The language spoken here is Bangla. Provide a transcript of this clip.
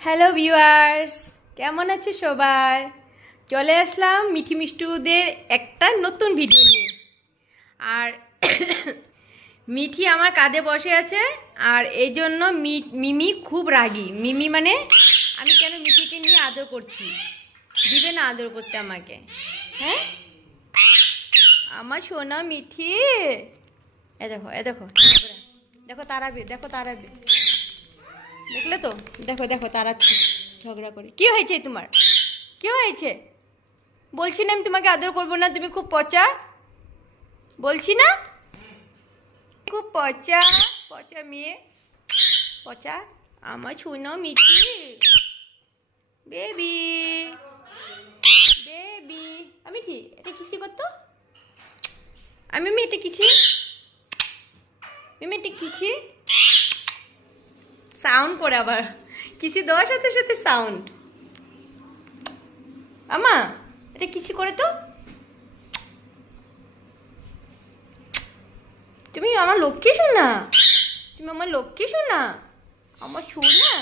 হ্যালো ভিউয়ার্স, কেমন আছে সবাই? চলে আসলাম মিঠি মিষ্টুদের একটা নতুন ভিডিও নিয়ে। আর মিঠি আমার কাঁধে বসে আছে, আর এই জন্য মিমি খুব রাগী। মিমি মানে আমি কেন মিঠিকে নিয়ে আদর করছি, দিবে না আদর করতে আমাকে? হ্যাঁ, আমার সোনা মিঠি। এ দেখো, এ দেখো, দেখো তারাবে, দেখো তারাবে, দেখলে তো? দেখো দেখো তাড়াচ্ছি ঝগড়া করে। কি হয়েছে তোমার? কি হয়েছে? বলছি না আমি তোমাকে আদর করবো না, তুমি খুব পচা। বলছি না, খুব পচা, পচা মেয়ে, পচা। আমার শুনো মিঠি, বেবি, বেবি। আমি ঠিক এটা কিসি করতো? আমি এটা কিছি, মিমি এটা কিছি সাউন্ড করে আবার। কিসি দেওয়ার সাথে সাথে সাউন্ড। আমা এটা কিসি করে তো? তুমি আমার লক্ষ্মী শোনা, তুমি আমার লক্ষ্মী শোনা, আমার শোনা।